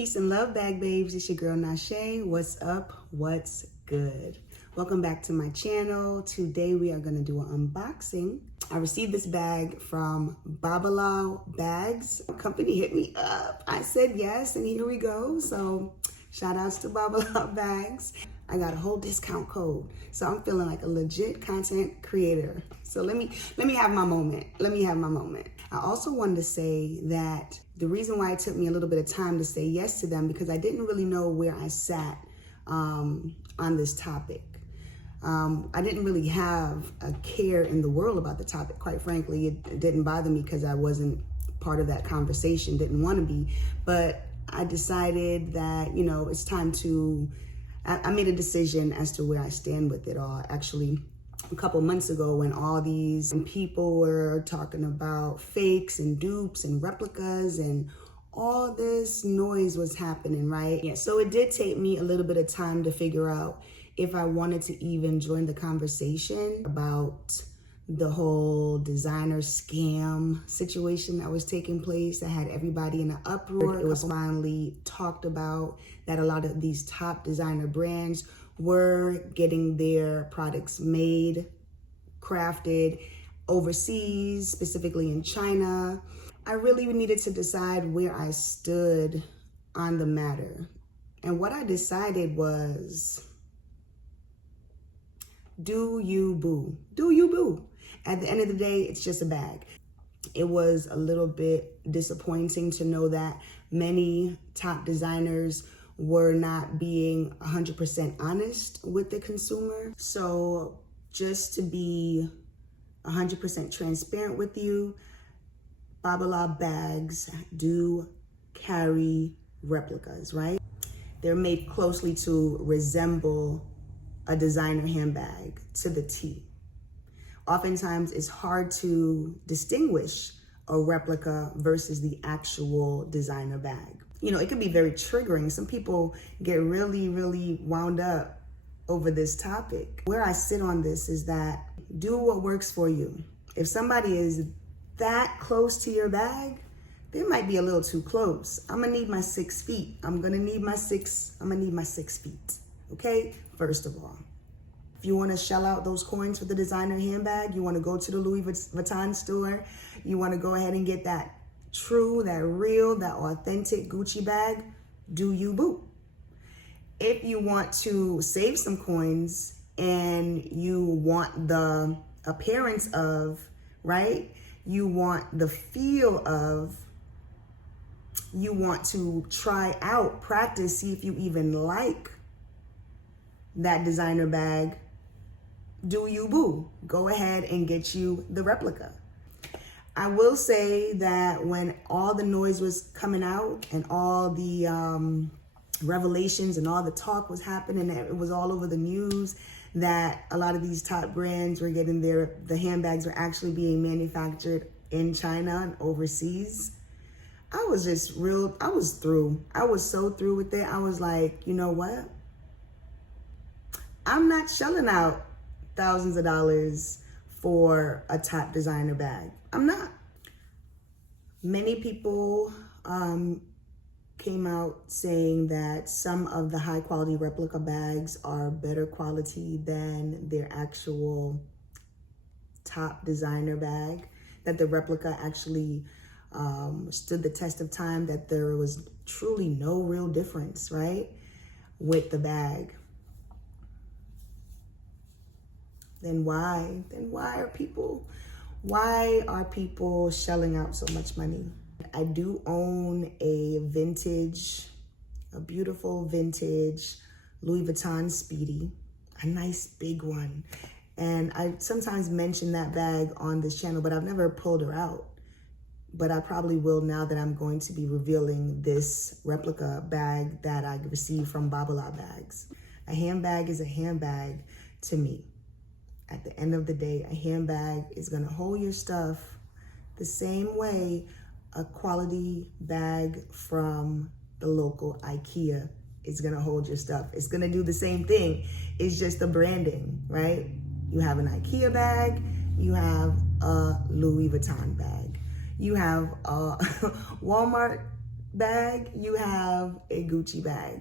Peace and love, bag babes. It's your girl Nashe. What's up? What's good? Welcome back to my channel. Today we are going to do an unboxing. I received this bag from Babalabags. The company hit me up. I said yes, and here we go. So shout outs to Babalabags. I got a whole discount code. So I'm feeling like a legit content creator. So let me have my moment. I also wanted to say that the reason why it took me a little bit of time to say yes to them, because I didn't really know where I sat on this topic. I didn't really have a care in the world about the topic. Quite frankly, it didn't bother me because I wasn't part of that conversation, didn't want to be. But I decided that, you know, it's time to, I made a decision as to where I stand with it all. Actually, a couple months ago, when all these people were talking about fakes and dupes and replicas and all this noise was happening, right? Yeah, so it did take me a little bit of time to figure out if I wanted to even join the conversation about the whole designer scam situation that was taking place that had everybody in an uproar. It was finally talked about that a lot of these top designer brands were getting their products made, crafted overseas, specifically in China. I really needed to decide where I stood on the matter. And what I decided was, do you boo? Do you boo? At the end of the day, it's just a bag. It was a little bit disappointing to know that many top designers were not being 100% honest with the consumer. So just to be 100% transparent with you, Babalabags do carry replicas, right? They're made closely to resemble a designer handbag to the T. Oftentimes it's hard to distinguish a replica versus the actual designer bag. You know, it can be very triggering. Some people get really wound up over this topic. Where I sit on this is that do what works for you. If somebody is that close to your bag, they might be a little too close. I'm gonna need my 6 feet. I'm gonna need my 6 feet, okay? First of all. If you want to shell out those coins for the designer handbag, you want to go to the Louis Vuitton store, you want to go ahead and get that true, that real, that authentic Gucci bag, do you boo. If you want to save some coins and you want the appearance of, right? You want the feel of, you want to try out, practice, see if you even like that designer bag, do you boo. Go ahead and get you the replica. I will say that when all the noise was coming out and all the revelations and all the talk was happening, it was all over the news that a lot of these top brands were getting the handbags were actually being manufactured in China and overseas. I was through. I was so through with it. I was like, you know what? I'm not shelling out thousands of dollars for a top designer bag. I'm not. Many people came out saying that some of the high quality replica bags are better quality than their actual top designer bag, that the replica actually stood the test of time, that there was truly no real difference, right, with the bag. Then why are people shelling out so much money? I do own a beautiful vintage Louis Vuitton Speedy, a nice big one. And I sometimes mention that bag on this channel, but I've never pulled her out. But I probably will now that I'm going to be revealing this replica bag that I received from Babalabags. A handbag is a handbag to me. At the end of the day, a handbag is gonna hold your stuff the same way a quality bag from the local IKEA is gonna hold your stuff. It's gonna do the same thing. It's just the branding, right? You have an IKEA bag, you have a Louis Vuitton bag. You have a Walmart bag, you have a Gucci bag.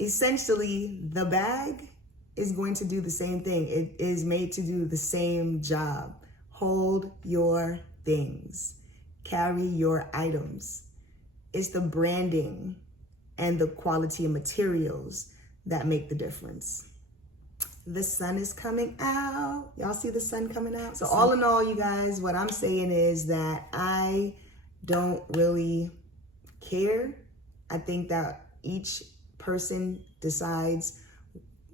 Essentially, the bag is going to do the same thing. It is made to do the same job. Hold your things. Carry your items. It's the branding and the quality of materials that make the difference. The sun is coming out. Y'all see the sun coming out? So all in all, you guys, what I'm saying is that I don't really care. I think that each person decides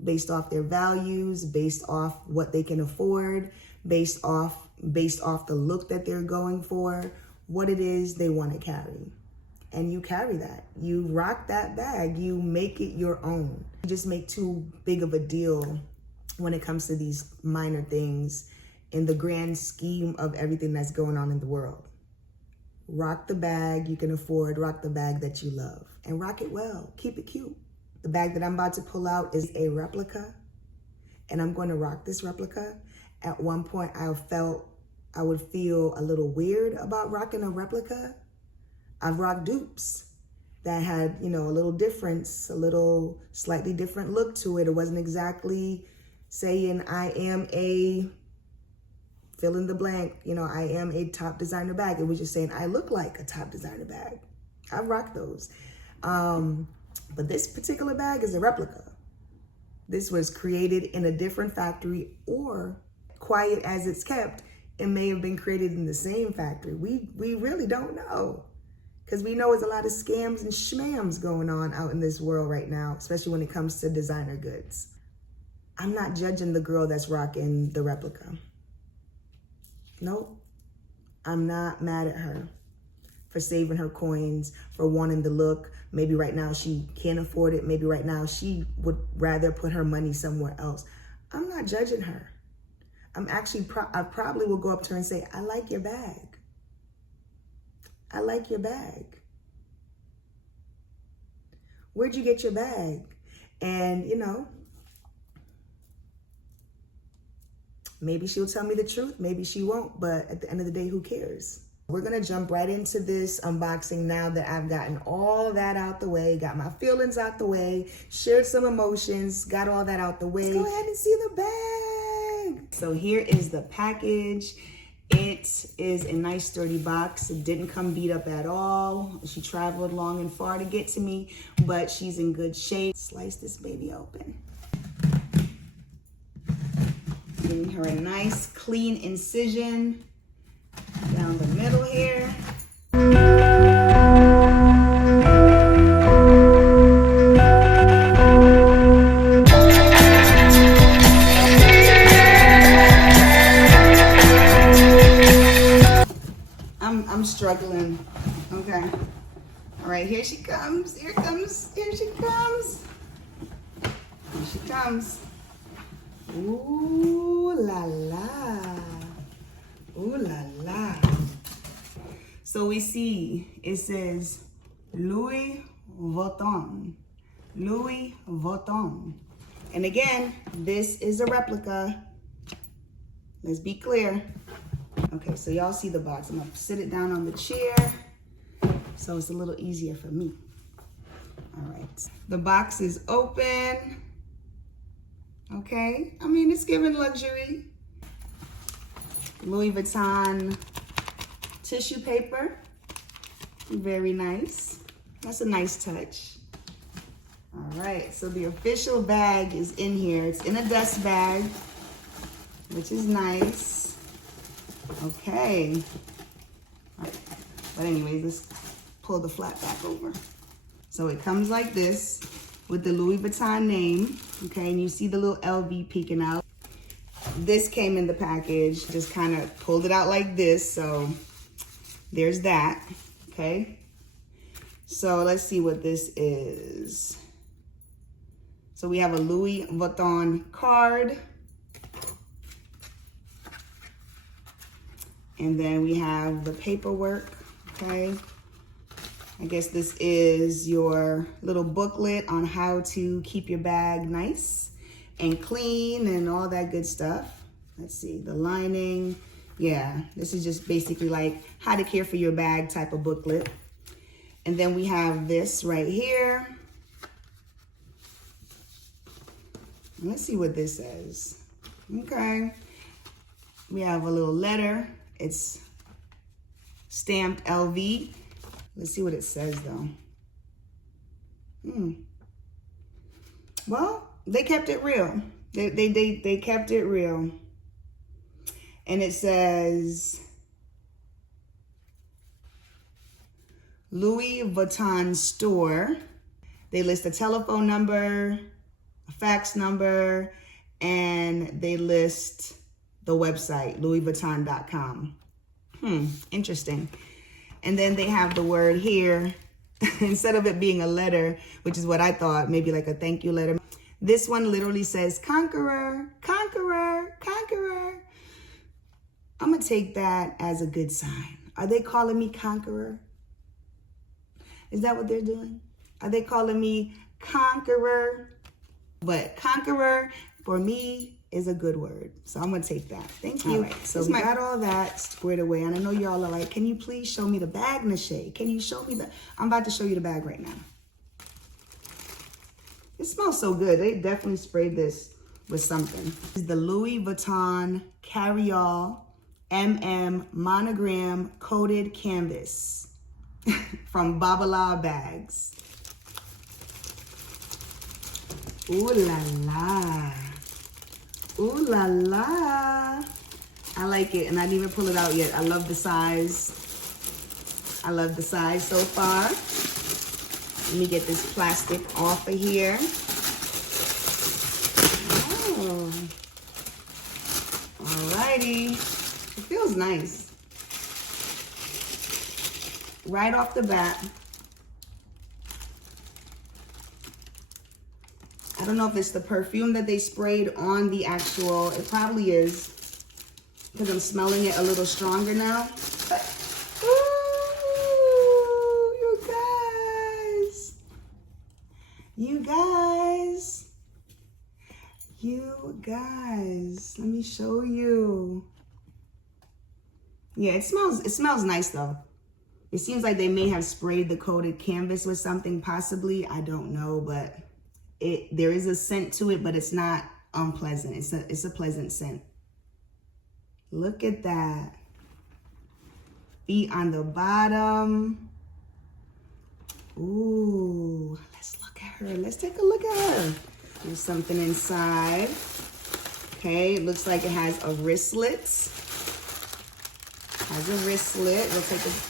based off their values, based off what they can afford, based off the look that they're going for, what it is they want to carry. And you carry that. You rock that bag. You make it your own. You just make too big of a deal when it comes to these minor things in the grand scheme of everything that's going on in the world. Rock the bag you can afford, rock the bag that you love, and rock it well, keep it cute. The bag that I'm about to pull out is a replica, and I'm going to rock this replica. At one point, I felt I would feel a little weird about rocking a replica. I've rocked dupes that had, a little difference, a little slightly different look to it. It wasn't exactly saying I am a fill in the blank, I am a top designer bag. It was just saying I look like a top designer bag. I've rocked those. But this particular bag is a replica. This was created in a different factory, or quiet as it's kept, it may have been created in the same factory. We really don't know, because we know there's a lot of scams and shmams going on out in this world right now, especially when it comes to designer goods. I'm not judging the girl that's rocking the replica. Nope. I'm not mad at her for saving her coins, for wanting the look. Maybe right now she can't afford it. Maybe right now she would rather put her money somewhere else. I'm not judging her. I probably will go up to her and say, I like your bag. I like your bag. Where'd you get your bag? And, maybe she'll tell me the truth, maybe she won't, but at the end of the day, who cares? We're gonna jump right into this unboxing now that I've gotten all that out the way, got my feelings out the way, shared some emotions, got all that out the way. Let's go ahead and see the bag. So here is the package. It is a nice sturdy box. It didn't come beat up at all. She traveled long and far to get to me, but she's in good shape. Slice this baby open. Giving her a nice clean incision down the middle here. I'm struggling. Okay. All right, here she comes. Here she comes. Here she comes. Ooh la la. Ooh la la. So we see it says Louis Vuitton. Louis Vuitton. And again, this is a replica. Let's be clear. Okay, so y'all see the box. I'm gonna sit it down on the chair so it's a little easier for me. All right, the box is open. Okay, I mean, it's giving luxury. Louis Vuitton tissue paper, very nice. That's a nice touch. All right, so the official bag is in here. It's in a dust bag, which is nice. Okay. All right. But anyways, let's pull the flap back over. So it comes like this with the Louis Vuitton name, okay? And you see the little LV peeking out. This came in the package, just kind of pulled it out like this. So there's that, okay? So let's see what this is. So we have a Louis Vuitton card. And then we have the paperwork, okay? I guess this is your little booklet on how to keep your bag nice and clean and all that good stuff. Let's see, the lining. Yeah, this is just basically like how to care for your bag type of booklet. And then we have this right here. Let's see what this says. Okay. We have a little letter. It's stamped LV. Let's see what it says though. Well, they kept it real. They kept it real. And it says Louis Vuitton store. They list a telephone number, a fax number, and they list the website, louisvuitton.com. Interesting. And then they have the word here, instead of it being a letter, which is what I thought, maybe like a thank you letter. This one literally says, conqueror, conqueror, conqueror. I'm gonna take that as a good sign. Are they calling me conqueror? Is that what they're doing? Are they calling me conqueror? But conqueror, for me, is a good word. So I'm gonna take that. Thank you. All right, so we got all that squared away. And I know y'all are like, can you please show me the bag, Nashe? Can you show me the, I'm about to show you the bag right now. It smells so good. They definitely sprayed this with something. This is the Louis Vuitton CarryAll MM monogram coated canvas from Babalabags. Ooh la la. Ooh la la. I like it, and I didn't even pull it out yet. I love the size. I love the size so far. Let me get this plastic off of here. Oh. Alrighty. It feels nice. Right off the bat. I don't know if it's the perfume that they sprayed on the actual, it probably is, because I'm smelling it a little stronger now. But, ooh, you guys, let me show you. Yeah, it smells nice though. It seems like they may have sprayed the coated canvas with something, possibly, I don't know, but there is a scent to it, but it's not unpleasant. It's a pleasant scent. Look at that. Feet on the bottom. Ooh, let's look at her. Let's take a look at her. There's something inside. Okay, it looks like it has a wristlet. We'll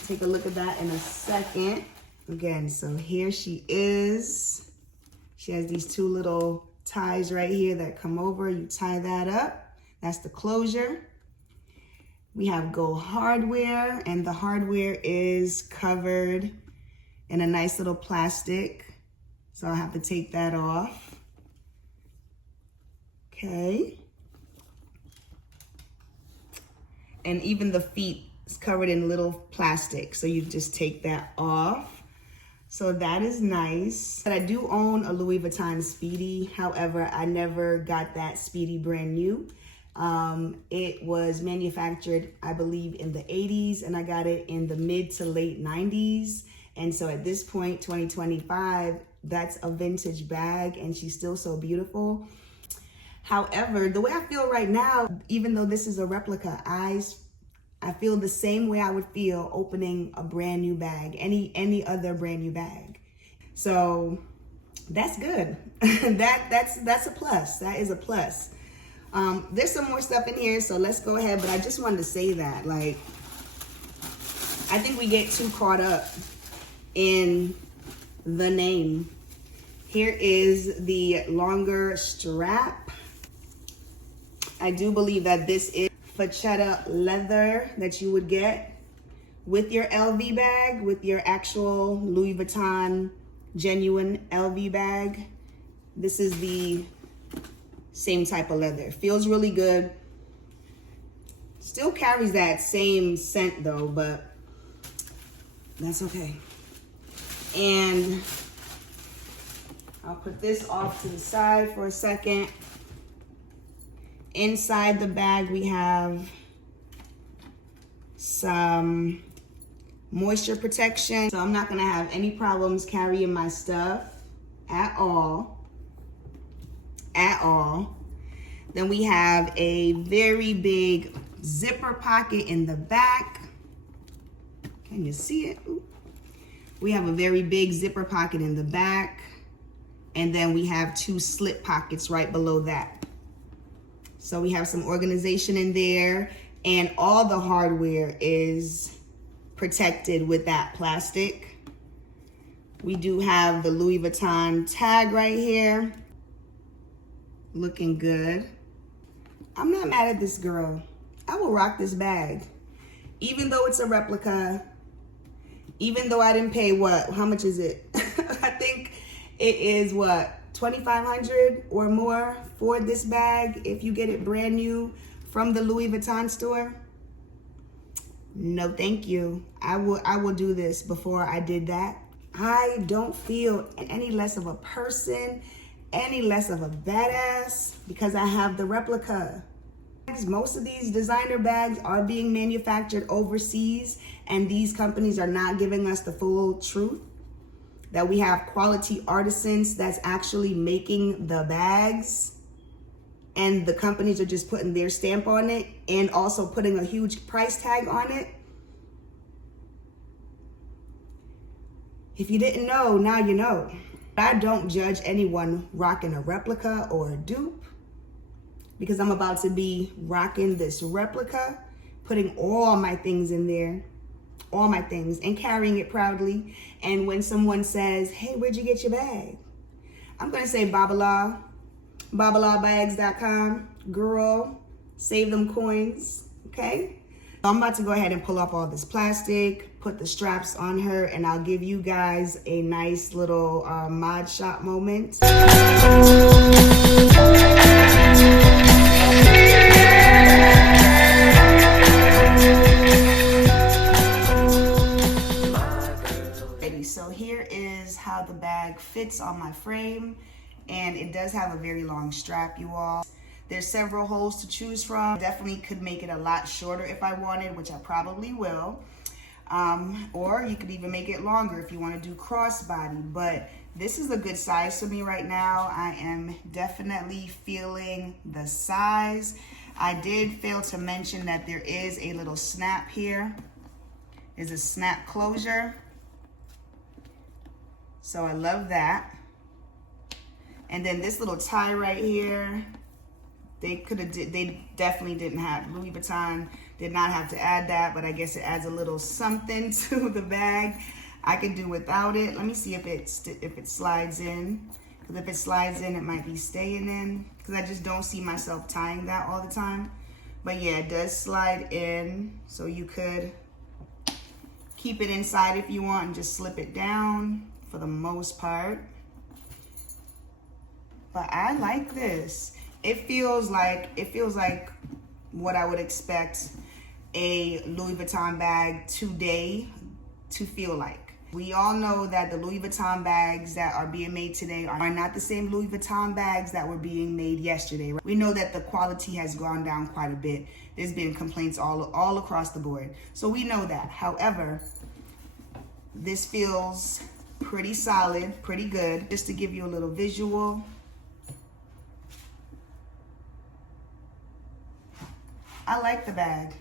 take a look at that in a second. Again, so here she is. She has these two little ties right here that come over. You tie that up. That's the closure. We have gold hardware, and the hardware is covered in a nice little plastic. So I'll have to take that off. Okay. And even the feet is covered in little plastic. So you just take that off. So that is nice. But I do own a Louis Vuitton Speedy. However, I never got that Speedy brand new. It was manufactured, I believe, in the 80s, and I got it in the mid to late 90s. And so at this point, 2025, that's a vintage bag, and she's still so beautiful. However, the way I feel right now, even though this is a replica, I feel the same way I would feel opening a brand new bag, any other brand new bag. So that's good. That's a plus. That is a plus. There's some more stuff in here, so let's go ahead. But I just wanted to say that, like, I think we get too caught up in the name. Here is the longer strap. I do believe that this is Fachetta leather that you would get with your LV bag, with your actual Louis Vuitton genuine LV bag. This is the same type of leather. Feels really good. Still carries that same scent though, but that's okay. And I'll put this off to the side for a second. Inside the bag, we have some moisture protection. So I'm not gonna have any problems carrying my stuff at all, at all. Then we have a very big zipper pocket in the back. Can you see it? Ooh. We have a very big zipper pocket in the back. And then we have 2 slip pockets right below that. So we have some organization in there, and all the hardware is protected with that plastic. We do have the Louis Vuitton tag right here. Looking good. I'm not mad at this girl. I will rock this bag. Even though it's a replica, even though I didn't pay what, how much is it? I think it is what, $2,500 or more for this bag if you get it brand new from the Louis Vuitton store. No, thank you. I will do this before I did that. I don't feel any less of a person, any less of a badass because I have the replica. Most of these designer bags are being manufactured overseas, and these companies are not giving us the full truth that we have quality artisans that's actually making the bags, and the companies are just putting their stamp on it and also putting a huge price tag on it. If you didn't know, now you know. I don't judge anyone rocking a replica or a dupe, because I'm about to be rocking this replica, putting all my things in there, all my things, and carrying it proudly. And when someone says, hey, where'd you get your bag? I'm gonna say Babalabags.com. Girl, save them coins, okay? I'm about to go ahead and pull off all this plastic, put the straps on her, and I'll give you guys a nice little mod shop moment. So here is how the bag fits on my frame, and it does have a very long strap, you all. There's several holes to choose from. Definitely could make it a lot shorter if I wanted, which I probably will. Or you could even make it longer if you want to do crossbody, but this is a good size for me right now. I am definitely feeling the size. I did fail to mention that there is a little snap here. There's a snap closure. So I love that. And then this little tie right here, they definitely didn't have, Louis Vuitton did not have to add that, but I guess it adds a little something to the bag. I could do without it. Let me see if it slides in. Because if it slides in, it might be staying in. Because I just don't see myself tying that all the time. But yeah, it does slide in. So you could keep it inside if you want and just slip it down for the most part. But I like this. It feels like what I would expect a Louis Vuitton bag today to feel like. We all know that the Louis Vuitton bags that are being made today are not the same Louis Vuitton bags that were being made yesterday. We know that the quality has gone down quite a bit. There's been complaints all across the board. So we know that. However, this feels pretty solid, pretty good. Just to give you a little visual. I like the bag.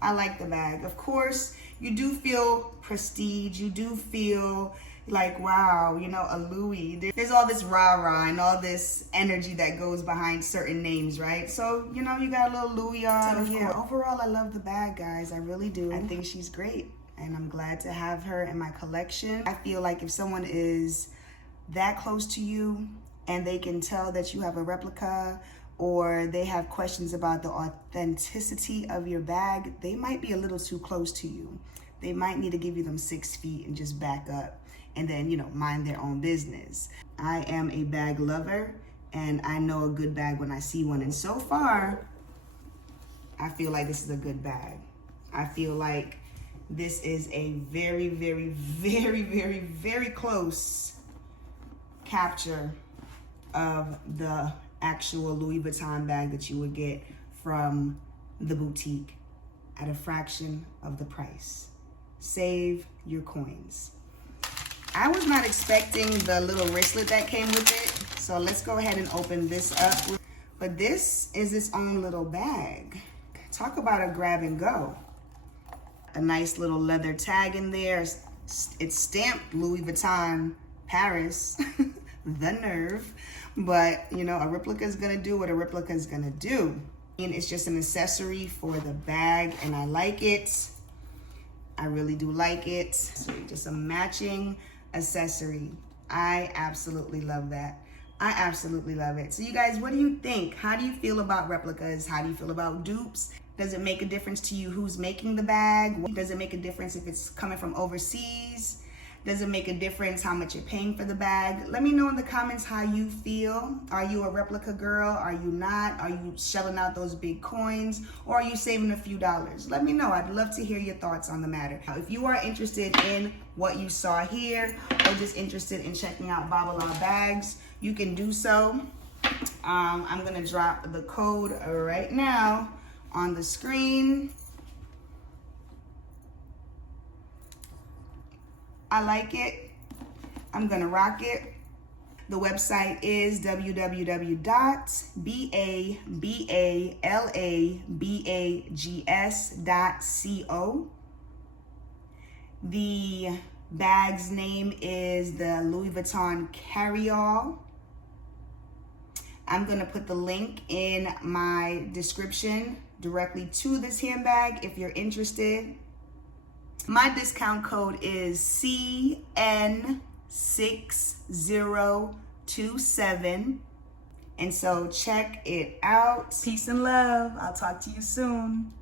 I like the bag. Of course, you do feel prestige. You do feel like, wow, you know, a Louis. There's all this rah-rah and all this energy that goes behind certain names, right? So, you know, you got a little Louis on. So, yeah, overall, I love the bag, guys. I really do. I think she's great, and I'm glad to have her in my collection. I feel like if someone is that close to you and they can tell that you have a replica, or they have questions about the authenticity of your bag, they might be a little too close to you. They might need to give you them 6 feet and just back up and then, you know, mind their own business. I am a bag lover, and I know a good bag when I see one. And so far, I feel like this is a good bag. I feel like this is a very, very, very, very, very close capture of the actual Louis Vuitton bag that you would get from the boutique at a fraction of the price. save your coins. I was not expecting the little wristlet that came with it, so let's go ahead and open this up. But this is its own little bag. Talk about a grab and go. A nice little leather tag in there. It's stamped Louis Vuitton Paris. The nerve. But, you know, a replica is gonna do what a replica is gonna do. And it's just an accessory for the bag, and I like it. I really do like it. So just a matching accessory. I absolutely love that. I absolutely love it. So you guys, what do you think? How do you feel about replicas? How do you feel about dupes? Does it make a difference to you who's making the bag? Does it make a difference if it's coming from overseas? Does it make a difference how much you're paying for the bag? Let me know in the comments how you feel. Are you a replica girl? Are you not? Are you shelling out those big coins? Or are you saving a few dollars? Let me know. I'd love to hear your thoughts on the matter. If you are interested in what you saw here, or just interested in checking out Babalabags, you can do so. I'm gonna drop the code right now on the screen. I like it. I'm gonna rock it. The website is www.babalabags.co. The bag's name is the Louis Vuitton CarryAll. I'm gonna put the link in my description directly to this handbag if you're interested. My discount code is CN6027. And so check it out. Peace and love. I'll talk to you soon.